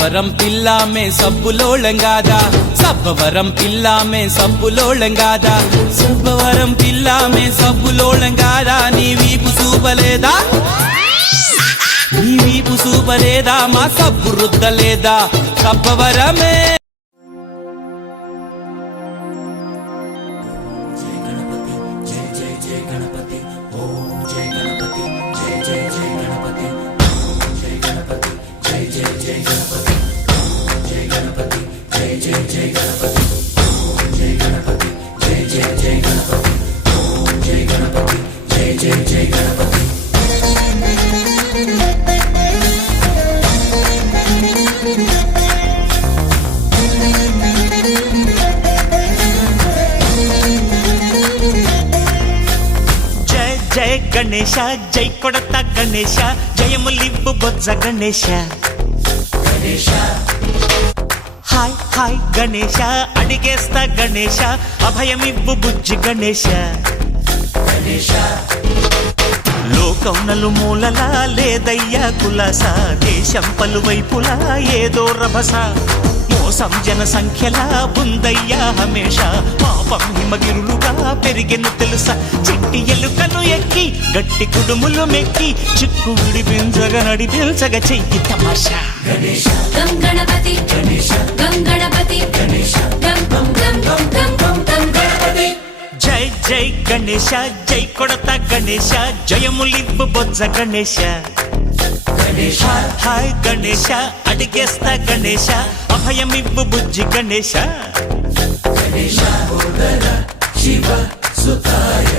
సబ్బవరం పిల్లామే సబ్బులోళంగాదా సబ్బవరం పిల్లామే సబ్బులోళంగాదా సబ్బవరం పిల్లామే సబ్బులోళంగాదా నీ వీపు చూపలేదా నీ వీపు చూపలేదా మా సబ్బు రుద్దలేదా సబ్బవరమే జయ గణేశ జై కొడత గణేశ జయములివ్వు బొజ్జ గణేశ హాయ్ హాయ్ గణేశ అడిగేస్తా గణేశ అభయమివ్వు బుజ్జి గణేశ లోకం నలుమూలలా లేదయ్యా కులాస దేశం పలువైపులా ఏదో రభస మోసం జన సంఖ్యలా ఉందయ్యా హమేష పాపం హిమగిరులుగా పెరిగెను తెలుసా చిట్టి ఎలుకను ఎక్కి గట్టి కుడుములు మెక్కి చిక్కు విడిపించగా నడిపించగా చెయ్యి తమాషా గం గణపతి గం గణపతి గం గం గం గం గం గం గం గణపతి జై జై గణేశ జై కొడత గణేశ జయములివ్వు బొజ్జ గణేశ హాయ్ గణేశ అడిగేస్తా గణేశ అభయమివ్వు బుజ్జి గణేశ శివ సుతాయ